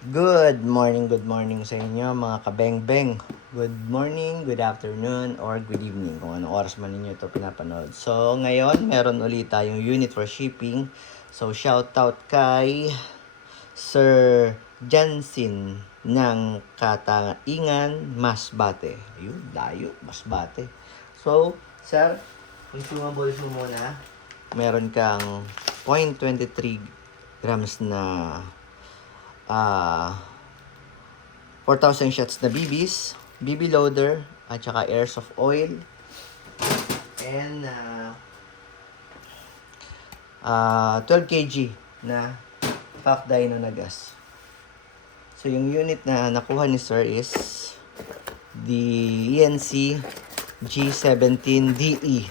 Good morning sa inyo mga kabeng-beng. Good morning, good afternoon, or good evening kung anong oras man ninyo ito pinapanood. So, ngayon, meron ulit tayong unit for shipping. So, shout out kay Sir Jansin ng Kataingan, Masbate. Ayun, layo, Masbate. So, Sir, consumable mo muna. Meron kang 0.23 grams na 4,000 shots na BBs, BB loader, at saka airsoft oil, and 12 kg na puff dyno na gas. So, yung unit na nakuha ni Sir is the ENC G17DE.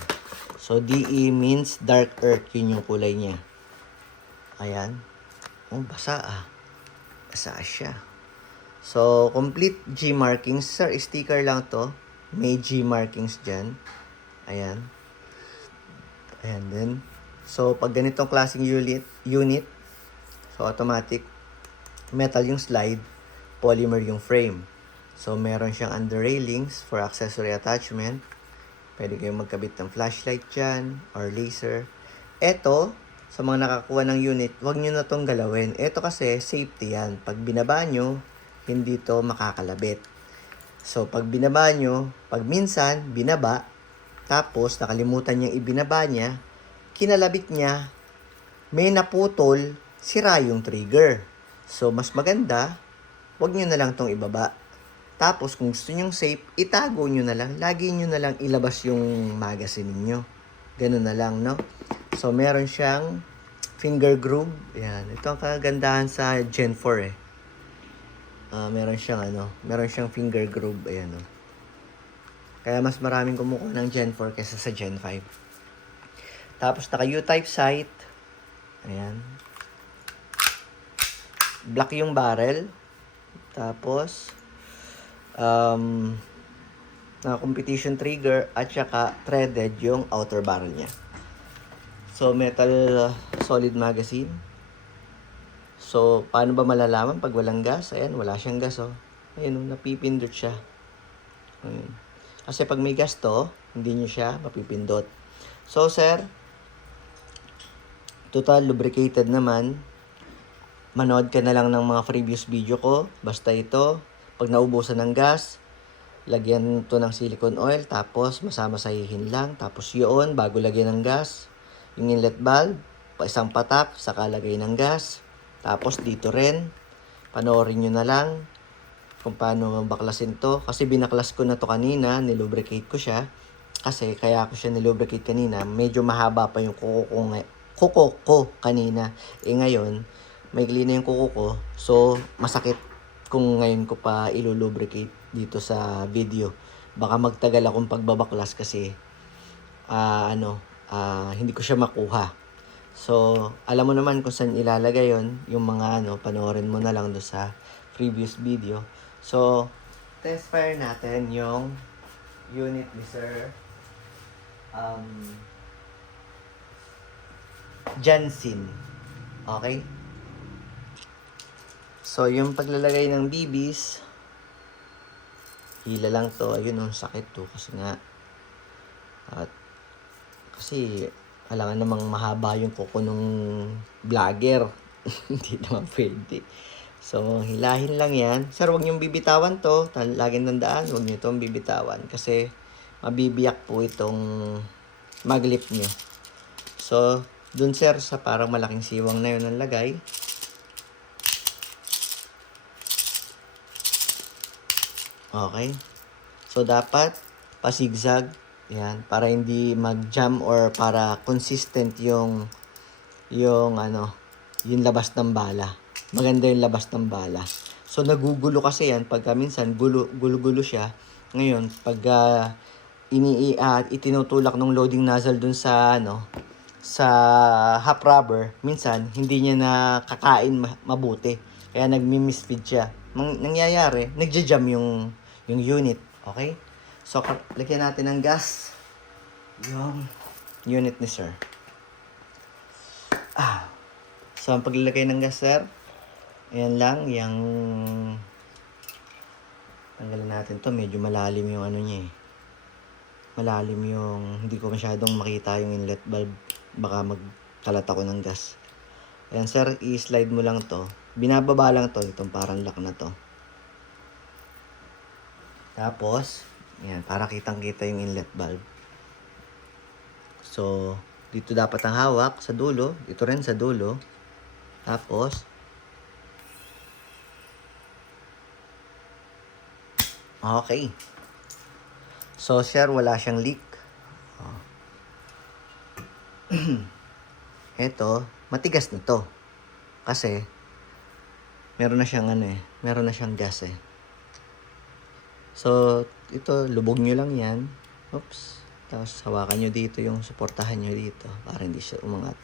So, DE means dark earth. Yun yung kulay niya. Ayan. Oh, basa ah. Basa siya. So, complete G markings. Sir, sticker lang to. May G markings dyan. Ayan. Ayan din. So, pag ganitong klaseng unit, so automatic, metal yung slide, polymer yung frame. So, meron siyang under railings for accessory attachment. Pwede kayong magkabit ng flashlight dyan or laser. Ito, sa mga nakakuha ng unit, huwag nyo na itong galawin. Ito kasi, safety yan. Pag binaba nyo, hindi to makakalabit. So, pag binaba nyo, pag minsan, binaba, tapos nakalimutan niyang ibinaba niya, kinalabit niya, may naputol, sira yung trigger. So, mas maganda, huwag nyo na lang itong ibaba. Tapos, kung gusto nyong safe, itago nyo na lang. Lagi nyo na lang ilabas yung magazine ninyo. Ganun na lang, no? So, meron siyang finger groove. Yan. Ito ang kagandahan sa Gen 4 eh. Meron siyang finger groove. Ayan, no? Kaya mas maraming kumukuha ng Gen 4 kaysa sa Gen 5. Tapos, naka U-type sight. Ayan. Black yung barrel. Tapos, na competition trigger at saka threaded yung outer barrel niya. So, metal solid magazine. So, paano ba malalaman pag walang gas? Ayan, wala siyang gas, oh. Ayan, napipindot siya. Ayan. Kasi pag may gas to, hindi nyo siya mapipindot. So, sir, total lubricated naman. Manood ka na lang ng mga previous video ko. Basta ito, pag naubusan ng gas, lagyan to ng silicone oil, tapos masama-sahihin lang. Tapos yun, bago lagyan ng gas, yung inlet valve, isang patak, saka lagay ng gas. Tapos dito rin, panoorin nyo na lang kung paano baklasin to. Kasi binaklas ko na to kanina, nilubricate ko siya. Kasi kaya ko siya nilubricate kanina, medyo mahaba pa yung kuko ko kanina. Ngayon, maikli na yung kuko ko, so masakit kung ngayon ko pa ilulubricate dito sa video. Baka magtagal akong pagbabaklas kasi hindi ko siya makuha. So, alam mo naman kung saan ilalagay yon, yung mga panoorin mo na lang do sa previous video. So, test fire natin yung unit ni Sir Jansin. Okay? So, yung paglalagay ng BBs, hila lang to. Ayun, sakit to. Kasi nga, kasi, alangan namang mahaba yung kuko nung vlogger. Hindi naman pwede. So, hilahin lang yan. Sir, huwag niyong bibitawan to. Laging tandaan, huwag niyo itong bibitawan. Kasi, mabibiyak po itong maglip niyo. So, dun sir, sa parang malaking siwang na yun ang lagay. Okay. So, dapat pasigzag. Yan. Para hindi mag-jam or para consistent yung labas ng bala. Maganda yung labas ng bala. So, nagugulo kasi yan pagka minsan gulo-gulo siya. Ngayon, pag itinutulak ng loading nozzle dun sa sa half rubber, minsan hindi niya nakakain mabuti. Kaya nagmi-misfeed siya. Nangyayari, nagja-jam yung unit. Okay? So, lagyan natin ng gas yung unit ni sir. So, ang paglalagay ng gas, sir, Ayan lang, yung tanggalin natin to. Medyo malalim yung ano niya eh. Malalim yung, hindi ko masyadong makita yung inlet valve. Baka magkalat ako ng gas. Ayan sir, i-slide mo lang to. Binababa lang to, itong parang lock na to. Tapos, ayan, para kitang-kita yung inlet valve. So, dito dapat ang hawak sa dulo. Ito rin sa dulo. Tapos, okay. So, sir, wala siyang leak. Oh. Ito, matigas na to. Kasi, meron na siyang ano eh. Meron na siyang gas eh. So, ito, lubog nyo lang yan. Oops. Tapos, hawakan nyo dito yung suportahan nyo dito para hindi siya umangat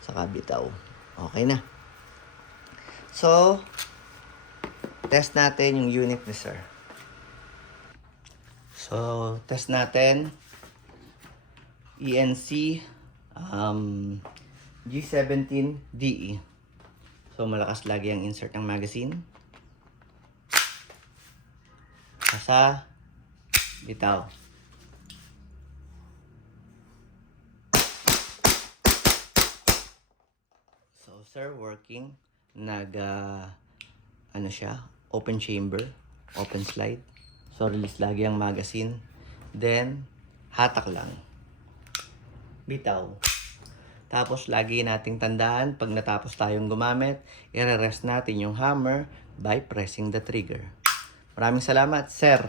sa kabitaw. Okay na. So, test natin yung unit ni sir. So, test natin. ENC G17DE. So, malakas lagi ang insert ng magazine. Sa bitaw. So, sir, working. Ano siya? Open chamber. Open slide. So, release lagi ang magazine. Then, hatak lang. Bitaw. Tapos, lagi nating tandaan, pag natapos tayong gumamit, i-rest natin yung hammer by pressing the trigger. Maraming salamat, sir.